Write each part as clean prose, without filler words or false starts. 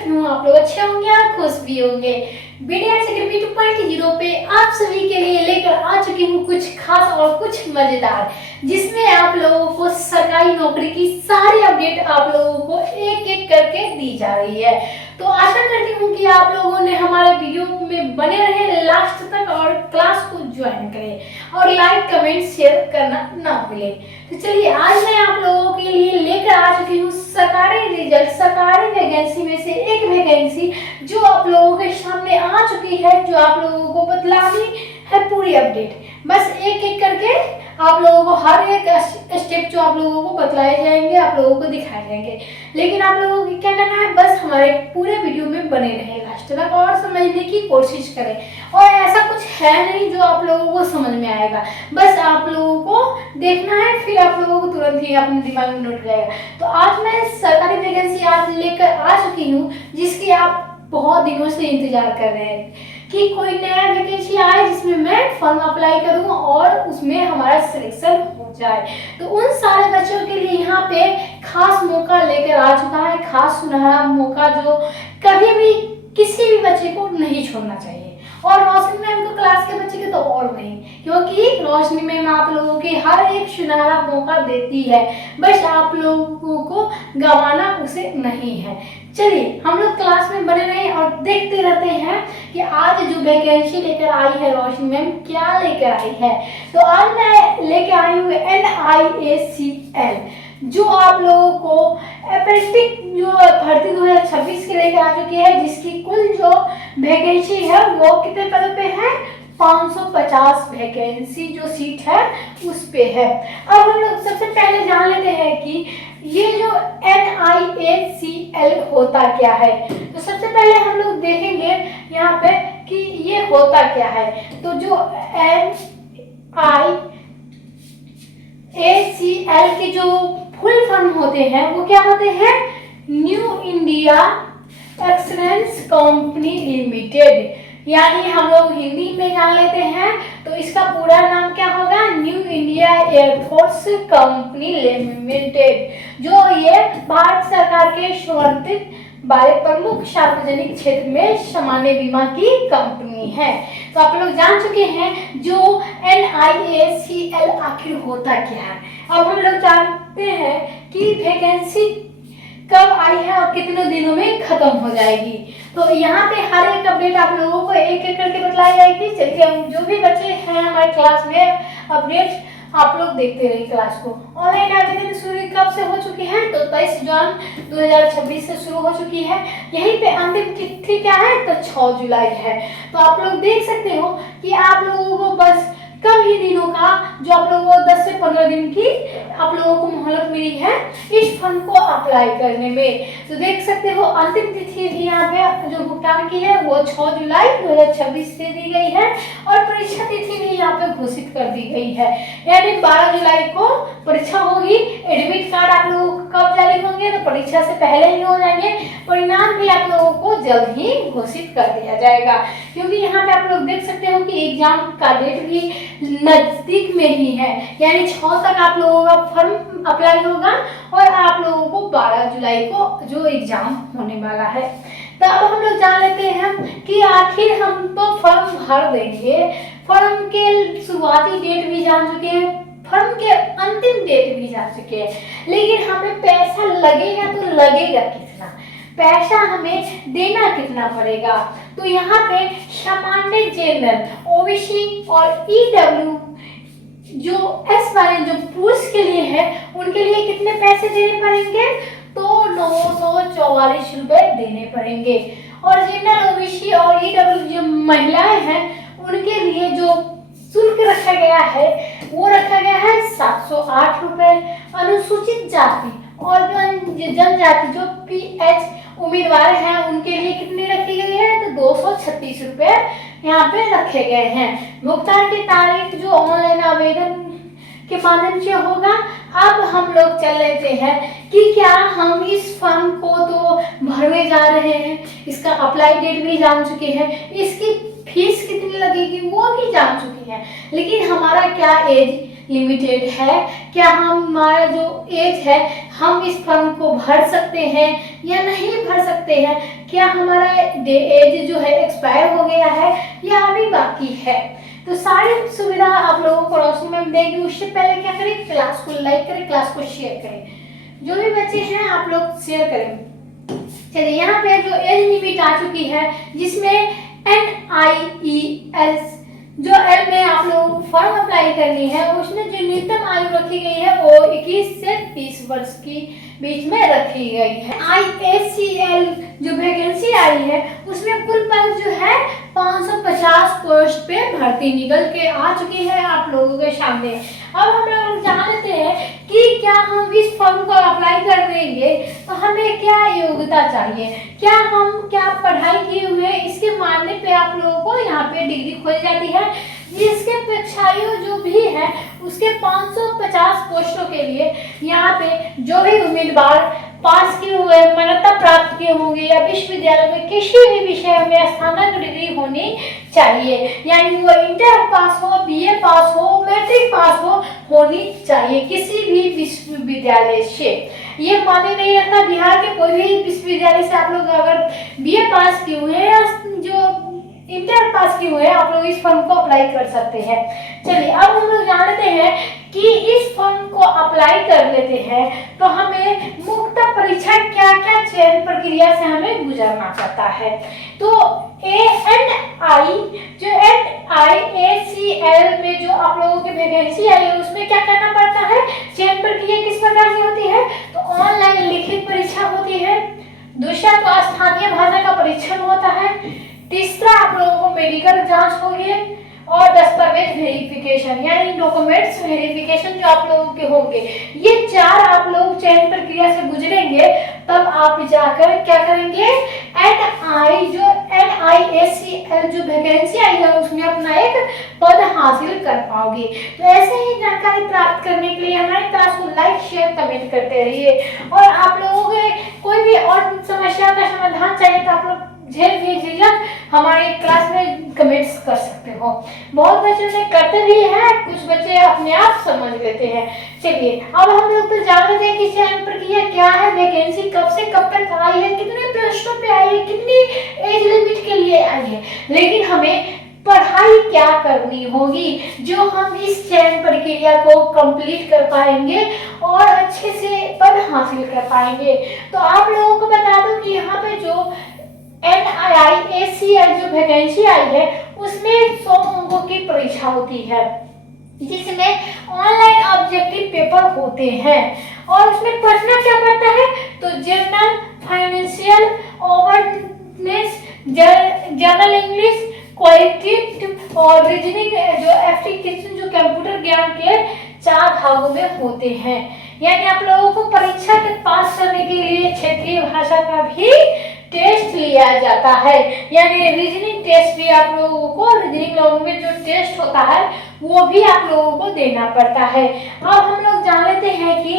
करती हूँ आप लोग अच्छे होंगे और खुश भी होंगे। BDS Academy 2.0 पे आप सभी के लिए लेकर आ चुकी हूँ कुछ खास और कुछ मजेदार, जिसमें आप लोगों को सरकारी नौकरी की सारी अपडेट आप लोगों को एक एक करके दी जा रही है। तो आशा करती हूँ कि आप लोगों ने हमारे वीडियो में बने रहे लास्ट तक और क्लास को ज्वाइन करें और लाइक कमेंट शेयर करना ना भूलें। तो चलिए आज मैं आप लोगों के लिए लेकर आ चुकी हूँ सरकारी रिजल्ट, सरकारी वैकेंसी में से एक वैकेंसी जो आप लोगों के सामने आ चुकी है, जो आप लोगों को बतलानी है पूरी अपडेट। बस एक एक करके आप लोगों को हर एक स्टेप जो आप लोगों को बतलाए जाएंगे, आप लोगों को दिखाए जाएंगे। लेकिन आप लोगों को क्या करना है, बस हमारे पूरे वीडियो में बने रहे लास्ट तक और समझने की कोशिश करें। और ऐसा कुछ है नहीं जो आप लोगों को समझ में आएगा, बस आप लोगों को देखना है, फिर आप लोगों को तुरंत ही अपने दिमाग में नोट जाएगा। तो आज मैं सरकारी वैकेंसी आज लेकर आ चुकी हूँ, जिसकी आप बहुत दिनों से इंतजार कर रहे हैं कि कोई नया वैकेंसी आए जिसमें मैं फॉर्म अप्लाई करूं और उसमें हमारा सिलेक्शन हो जाए। तो उन सारे बच्चों के लिए यहाँ पे खास मौका लेकर आ चुका है, खास सुनहरा मौका जो कभी भी किसी भी बच्चे को नहीं छोड़ना चाहिए। और रोशनी मैम को क्लास के बच्चे के तो और नहीं, क्योंकि रोशनी मैम आप लोगों के हर एक सुनहरा मौका देती है, बस आप लोगों को गंवाना उसे नहीं है। चलिए हम लोग क्लास में बने रहे और देखते रहते हैं कि आज जो वैकेंसी लेकर आई है रोशनी मैम क्या लेकर आई है। तो आज मैं लेकर आई हूँ NIACL, जो आप लोगों को अप्रेंटिस जो भर्ती 2026 के लेकर आ चुकी है, जिसकी कुल जो वैकेंसी है वो कितने पदों पे है, 550 वैकेंसी जो सीट है उस पे है। अब हम लोग सबसे पहले जान लेते हैं कि ये जो NIACL होता क्या है। तो सबसे पहले हम लोग देखेंगे यहाँ पे कि ये होता क्या है। तो जो NIACL के जो फुल फॉर्म होते हैं वो क्या होते हैं, new India excellence company limited, यानी हम लोग हिंदी में जान लेते हैं तो इसका पूरा नाम क्या होगा, new India air force company limited, जो ये भारत सरकार के समर्थित बारे प्रमुख सार्वजनिक क्षेत्र में सामान्य बीमा की कंपनी है। तो आप लोग जान चुके हैं जो NIACL आखिर होता क्या है। अब हम लोग जानते हैं कि वैकेंसी कब आई है और कितने दिनों में खत्म हो जाएगी। तो यहाँ पे हर एक अपडेट आप लोगों को एक एक करके बताई जाएगी। चलिए जो भी बच्चे हैं हमारे क्लास में अपडेट आप लोग देखते रहिए क्लास को। ऑनलाइन आवेदन शुरू कब से हो चुकी है, तो 23 जून 2026 से शुरू हो चुकी है। यहीं पे अंतिम तिथि क्या है, तो 6 जुलाई है। तो आप लोग देख सकते हो कि आप लोगों को बस कम ही दिनों का, जो आप लोगों को 10 से 15 दिन की आप लोगों को मोहलत मिली है इस फंड को अप्लाई करने में। तो देख सकते हो अंतिम तिथि भी यहाँ पे जो भुगतान की है वो 6 जुलाई 2026 से दी गई है और परीक्षा तिथि भी यहाँ पे घोषित कर दी गई है, यानी 12 जुलाई को परीक्षा होगी। एडमिट कार्ड आप लोगों को कब जारी होंगे, तो परीक्षा से पहले ही हो जाएंगे। परिणाम भी आप लोगों को जल्द ही घोषित कर दिया जाएगा, क्योंकि यहाँ पे आप लोग देख सकते हो कि एग्जाम का डेट भी नजदीक में ही है, यानी 6 तक आप लोगों का फॉर्म अप्लाई होगा और आप लोगों को 12 जुलाई को जो एग्जाम होने वाला है। तो अब हम लोग जान लेते हैं कि आखिर हम तो फॉर्म भर देंगे, फॉर्म के शुरुआती डेट भी जान चुके हैं, फॉर्म के अंतिम डेट भी जान चुके हैं, लेकिन हमें पैसा लगेगा तो लगेगा कितना, पैसा हमें देना कितना पड़ेगा। तो यहाँ पे सामान्य, जनरल, OBC और EW जो S वाले जो पुरुष के लिए है उनके लिए कितने पैसे देने पड़ेंगे, तो 944 रुपए देने पड़ेंगे। और जनरल, OBC और EW जो महिलाएं हैं उनके लिए जो शुल्क रखा गया है वो रखा गया है 708 रुपए। अनुसूचित जाति और जनजाति जो PH उम्मीदवार हैं उनके लिए कितनी रखी गई है, तो 236 रुपए यहाँ पे रखे गए हैं। भुगतान की तारीख जो ऑनलाइन आवेदन के माध्यम से होगा। अब हम लोग चल लेते हैं कि क्या हम इस फॉर्म को तो भरने जा रहे हैं, इसका अप्लाई डेट भी जान चुके हैं, इसकी फीस कितनी लगेगी वो भी जान चुके हैं, लेकिन हमारा क्या एज लिमिटेड है, क्या हमारा जो एज है हम इस फॉर्म को भर सकते हैं या नहीं भर सकते हैं, क्या हमारा एज जो है एक्सपायर हो गया है या अभी बाकी है। तो सारी सुविधा आप लोगों को रोशनी मैम देगी। उससे पहले क्या करें, क्लास को लाइक करें, क्लास को शेयर करें, जो भी बच्चे हैं आप लोग शेयर करें। चलिए यहाँ पे जो एज लिमिट आ चुकी है जिसमें NIES जो एल में आप लोगों को फॉर्म अप्लाई करनी है, उसमें जो न्यूनतम आयु रखी गई है वो 21 से 30 वर्ष की बीच में रखी गई है। IACL जो वैकेंसी आई है उसमें कुल पद जो है 550 पोस्ट पे भर्ती निकल के आ चुकी है आप लोगों के सामने। अब हम लोग जान लेते हैं कि क्या हम इस फॉर्म को अप्लाई कर देंगे तो हमें क्या योग्यता चाहिए, क्या पढ़ाई किए हुए, इसके मानने पे आप लोगों को यहाँ पे डिग्री खोजी जाती है, जिसके परीक्षायु जो भी है उसके 550 पोस्टों के लिए यहाँ पे जो भी उम्मीदवार पास किए हुए, मान्यता प्राप्त किए होंगे या विश्वविद्यालय में किसी भी विषय में स्नातक डिग्री होनी चाहिए, यानी वो इंटर पास हो, BA पास हो, मैट्रिक पास हो, होनी चाहिए किसी भी विश्वविद्यालय से। ये माने नहीं रखता बिहार के कोई भी विश्वविद्यालय से आप लोग अगर BA पास किए हुए हैं या जो इंटर पास किए हुए हैं आप लोग इस फॉर्म को अप्लाई कर सकते हैं। चलिए अब हम लोग जानते हैं कि इस फॉर्म को अप्लाई कर लेते हैं तो हमें मुक्त परीक्षा क्या क्या चयन प्रक्रिया से हमें गुजरना पड़ता है। तो NIACL में जो आप लोगों की वैकेंसी आई है उसमें क्या करना पड़ता है, चयन प्रक्रिया किस प्रकार से होती है, तो ऑनलाइन लिखित परीक्षा होती है, दूसरा तो स्थानीय भाषा का परीक्षण होता है, तीसरा आप लोगों को मेडिकल जांच होगी और दस्तावेज वेरिफिकेशन यानी डॉक्यूमेंट्स वेरिफिकेशन जो आप लोगों के होंगे। ये चार आप लोग चयन प्रक्रिया से गुजरेंगे तब आप जाकर क्या करेंगे, NIACL जो वैकेंसी आई है उसमें अपना एक पद हासिल कर पाओगे। तो ऐसे ही जानकारी प्राप्त करने के लिए हमारे क्लास को लाइक शेयर कमेंट करते रहिए और आप लोगों के कोई भी और समस्या का समाधान चाहिए तो आप लोग झिझक हमारे क्लास में कमेंट्स कर सकते हो। बहुत बच्चे ने करते भी हैं, कुछ बच्चे अपने आप समझ लेते हैं। चलिए अब हम लोग तो जान लेते हैं कि चयन प्रक्रिया क्या है, वैकेंसी कब से कब तक आई है, कितने पोस्टों पे आई है, कितनी एज लिमिट के लिए आई है, लेकिन हमें पढ़ाई क्या करनी होगी जो हम इस चयन प्रक्रिया को कंप्लीट कर पाएंगे और अच्छे से पद हासिल कर पाएंगे। तो आप लोगों को बता दूं कि यहाँ पे जो NIACL जो वैकेंसी आई है उसमें 100 अंकों की परीक्षा होती है जिसमें ऑनलाइन ऑब्जेक्टिव पेपर होते हैं और उसमें पढ़ना क्या पड़ता है, तो general, financial awareness, general English, qualitative और रीजनिंग जो एप्लीकेशन जो कंप्यूटर ज्ञान के 4 भागों में होते हैं। यानी आप लोगों को परीक्षा के पास करने के लिए क्षेत्रीय भाषा का भी टेस्ट लिया जाता है, यानी रीजनिंग टेस्ट भी आप लोगों को, रीजनिंग लैंग्वेज जो टेस्ट होता है वो भी आप लोगों को देना पड़ता है। अब हम लोग जान लेते हैं कि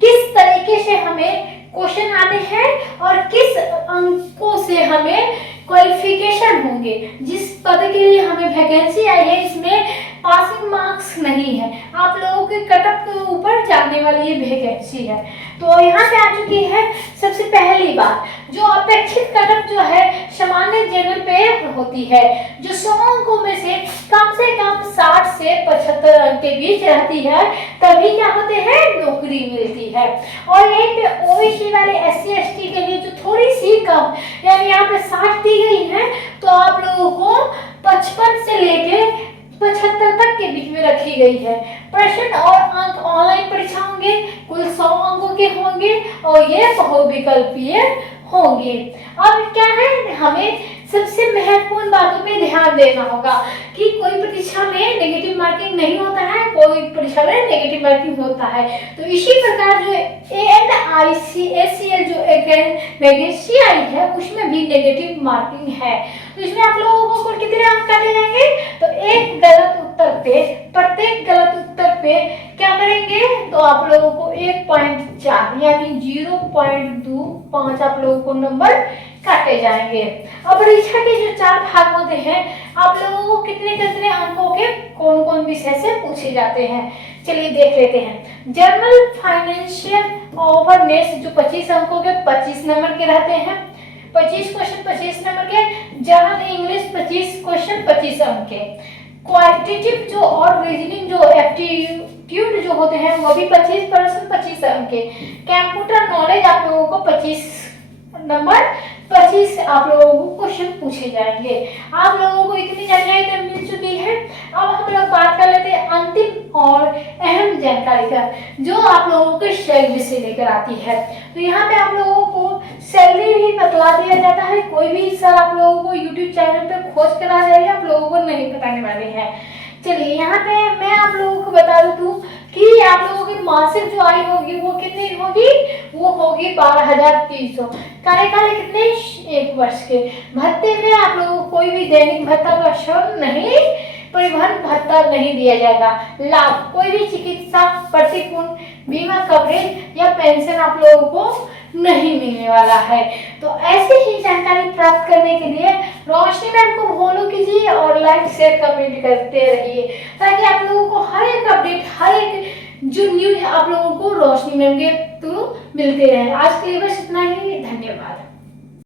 किस तरीके से हमें क्वेश्चन आते हैं और किस अंकों से हमें क्वालिफिकेशन होंगे। जिस पद के लिए हमें वैकेंसी आई है इसमें पासिंग मार्क्स नहीं है, आप लोगों के कटअप के ऊपर जाने वाली ये वैकेंसी है। तो यहाँ पे आ चुकी है सबसे पहली बात, जो अपेक्षित कटअप जो है सामान्य जनरल पे होती है, जो 100 अंकों में से कम 60 से 75 अंक के बीच रहती है, तभी क्या होते हैं, नौकरी मिलती है। और यहीं पे OBC वाले SC ST के लिए जो थोड़ी सी कम, यानी यहाँ पे 60 दी गई है तो आप लोगों को 55 से लेके 75 तक के बीच में रखी गई है। प्रश्न और अंक ऑनलाइन परीक्षा होंगे, कुल 100 अंकों के होंगे और ये बहुविकल्पीय होंगे। अब क्या है, हमें सबसे महत्वपूर्ण बातों पे ध्यान देना होगा कि कोई परीक्षा में नेगेटिव मार्किंग नहीं होता है, कोई परीक्षा में नेगेटिव मार्किंग होता है। तो इसी प्रकार जो NIACL जो वैकेंसी आई है उसमें भी नेगेटिव मार्किंग है। तो इसमें आप लोगों को कुल कितने अंक काटे जाएंगे, तो एक गलत उत्तर पे, प्रत्येक गलत उत्तर पे क्या करेंगे, तो आप लोगों को 1.4 यानी 0.25 आप लोगों को नंबर काटे जाएंगे। अब परीक्षा के जो 4 भाग होते हैं, आप लोगों को कितने कितने अंकों के कौन कौन विषय से पूछे जाते हैं, चलिए देख लेते हैं। जनरल फाइनेंशियल अवेयरनेस जो 25 अंकों के 25 नंबर के रहते हैं, 25 क्वेश्चन 25 नंबर के। जनरल इंग्लिश 25 क्वेश्चन 25 अंक के। क्वांटिटेटिव जो और रीजनिंग जो एप्टीट्यूड जो होते हैं वो भी 25 प्रश्न 25 अंक के। कंप्यूटर नॉलेज आप लोगों को 25 नंबर 25 आप लोगों को क्वेश्चन पूछे जाएंगे। आप लोगों को इतनी जानकारी तो मिल चुकी है। अब हम लोग बात कर लेते हैं अंतिम और अहम जानकारी का, जो आप लोगों को सैलरी से लेकर आती है। तो यहाँ पे आप लोगों को सैलरी भी बतला दिया जाता है। कोई भी सर आप लोगों को यूट्यूब चैनल पे खोज कर आ जाएगा, आप लोगों को नहीं बताने वाले हैं। चलिए यहाँ पे मैं आप लोगों को बता दूं कि आप लोगों की मासिक जो आय होगी वो कितनी होगी, वो होगी 12,300। कार्यकाल कितने, 1 वर्ष के। भत्ते में आप लोगों को कोई भी दैनिक भत्ता का श्रम नहीं, परिवहन भत्ता नहीं दिया जाएगा। लाभ, कोई भी चिकित्सा, प्रतिपूर्ण बीमा कवरेज या पेंशन आप लोगों को नहीं मिलने वाला है। तो ऐसे ही जानकारी प्राप्त करने के लिए रोशनी मैम को फॉलो कीजिए और लाइक शेयर कमेंट करते रहिए, ताकि आप लोगों को हर एक अपडेट, हर एक जो न्यूज आप लोगों को रोशनी मैम के थ्रू मिलते रहे। आज के लिए बस इतना ही, धन्यवाद।